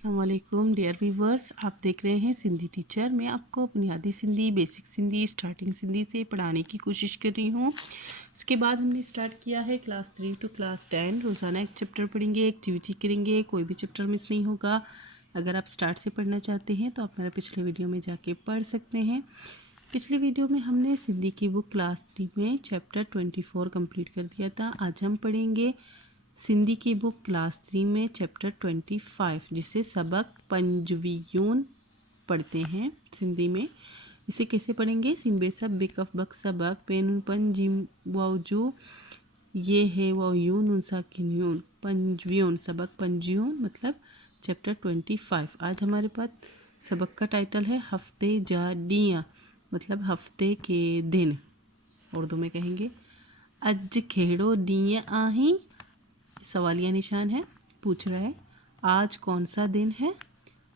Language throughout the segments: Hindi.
अस्सलाम वालेकुम डियर व्यूवर्स, आप देख रहे हैं सिंधी टीचर। मैं आपको बुनियादी सिंधी, बेसिक सिंधी, स्टार्टिंग सिंधी से पढ़ाने की कोशिश कर रही हूँ। उसके बाद हमने स्टार्ट किया है क्लास 3 टू क्लास 10। रोज़ाना एक चैप्टर पढ़ेंगे, एक्टिविटी करेंगे, कोई भी चैप्टर मिस नहीं होगा। अगर आप स्टार्ट से पढ़ना चाहते हैं तो आप मेरा पिछले वीडियो में जाके पढ़ सकते हैं। पिछले वीडियो में हमने सिंधी की बुक क्लास 3 में चैप्टर 24 कंप्लीट कर दिया था। आज हम पढ़ेंगे सिंधी की बुक क्लास 3 में चैप्टर 25, जिसे सबक पंजवीयून पढ़ते हैं सिंधी में। इसे कैसे पढ़ेंगे? सिन बेसब बेकफ बक सबक पेन पन जिम वाउजू ये है वायून नुन साकिन पंजवीयून सबक पंजवीयून मतलब चैप्टर 25। आज हमारे पास सबक का टाइटल है हफ्ते जा डिया मतलब हफ्ते के दिन। उर्दू में कहेंगे अज खेड़ो डिया आही। सवालिया निशान है, पूछ रहा है आज कौन सा दिन है।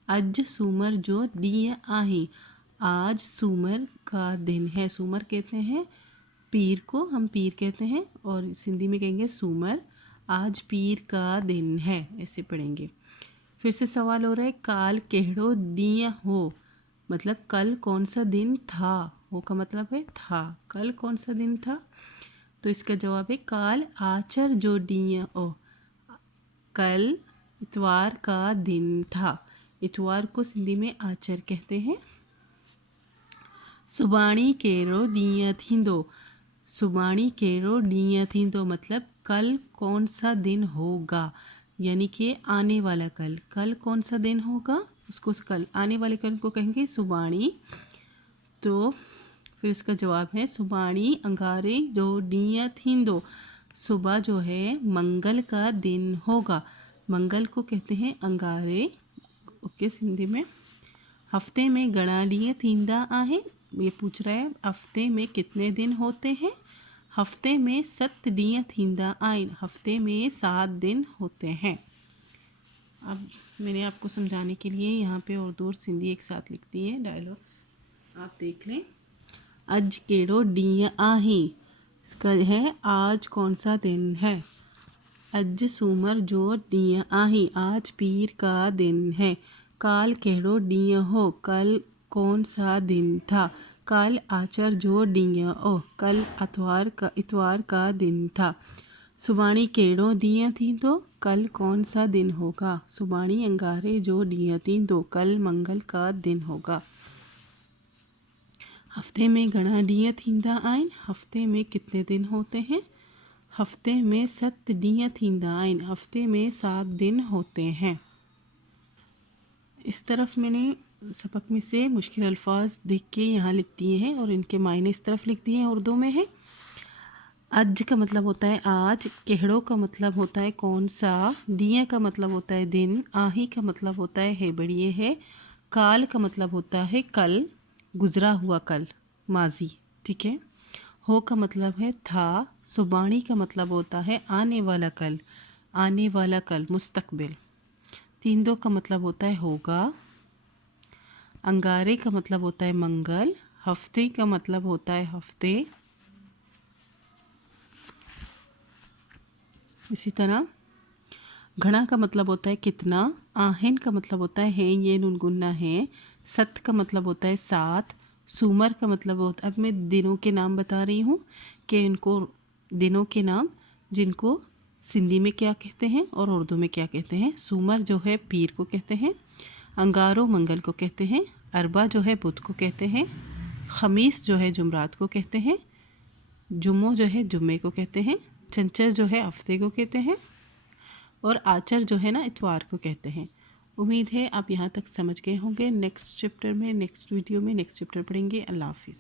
अज सूमर जो डिया आही, आज सूमर का दिन है। सूमर कहते हैं पीर को, हम पीर कहते हैं और सिंधी में कहेंगे सूमर। आज पीर का दिन है, ऐसे पढ़ेंगे। फिर से सवाल हो रहा है काल केहड़ो डिया हो, मतलब कल कौन सा दिन था। हो का मतलब है था, कल कौन सा दिन था। तो इसका जवाब है काल आचर जो डिया ओ, कल इतवार का दिन था। इतवार को सिंधी में आचर कहते हैं। सुबाणी केरो डिया थींदो, सुबाणी केरो डिया थींदो मतलब कल कौन सा दिन होगा, यानी कि आने वाला कल। कल कौन सा दिन होगा उसको कल, आने वाले कल को कहेंगे सुबाणी। तो फिर इसका जवाब है सुबाणी अंगारे जो डिया थींदो, सुबह जो है मंगल का दिन होगा। मंगल को कहते हैं अंगारे। ओके, सिंधी में। हफ्ते में घणा ॾींहं थींदा आहिनि, ये पूछ रहा है हफ्ते में कितने दिन होते हैं। हफ्ते में 7 ॾींहं थींदा आहिनि, हफ्ते में 7 दिन होते हैं। अब मैंने आपको समझाने के लिए यहाँ पे उर्दू और सिंधी एक साथ लिख दी है डायलॉग्स, आप देख लें। अज केड़ो ॾींहं आही, इसका है आज कौन सा दिन है। अज सूमर जो ॾींहं आही, आज पीर का दिन है। काल केड़ो ॾींहं हो, कल कौन सा दिन था। काल आचर जो ॾींहं ओ, कल इतवार का दिन था। सुबाणी केड़ो ॾींहं थींदो, कल कौन सा दिन होगा। सुबाणी अंगारे जो ॾींहं थींदो, कल मंगल का दिन होगा। हफ्ते में घणा ॾींहं थींदा आहिनि, हफ्ते में कितने दिन होते हैं। हफ्ते में 7 ॾींहं थींदा आहिनि, हफ्ते में 7 दिन होते हैं। इस तरफ मैंने सबक में से मुश्किल अल्फाज देख के यहाँ लिख दिए हैं और इनके मायने इस तरफ लिख दिए हैं। उर्दू में है अज का मतलब होता है आज, केहड़ो का मतलब होता है कौन सा, डिया का मतलब होता है दिन, आही का मतलब होता है बढ़िए है, काल का मतलब होता है कल, गुजरा हुआ कल, माजी, ठीक है। हो का मतलब है था। सुबाणी का मतलब होता है आने वाला कल, आने वाला कल, मुस्तकबिल। तींदो का मतलब होता है होगा। अंगारे का मतलब होता है मंगल। हफ्ते का मतलब होता है हफ्ते। इसी तरह घना का मतलब होता है कितना। आहिन का मतलब होता है ये नुनगुन्ना है। सत का मतलब होता है 7। सूमर का मतलब होता है, अब मैं दिनों के नाम बता रही हूँ कि इनको दिनों के नाम जिनको सिंधी में क्या कहते हैं और उर्दू में क्या कहते हैं। सूमर जो है पीर को कहते हैं, अंगारो मंगल को कहते हैं, अरबा जो है बुध को कहते हैं, खमीस जो है जुमरात को कहते हैं, जुम्मो जो है जुम्मे को कहते हैं, चंचर जो है हफ्ते को कहते हैं और आचर जो है ना इतवार को कहते हैं। उम्मीद है आप यहाँ तक समझ गए होंगे। नेक्स्ट चैप्टर में, नेक्स्ट वीडियो में नेक्स्ट चैप्टर पढ़ेंगे। अल्लाह हाफिज़।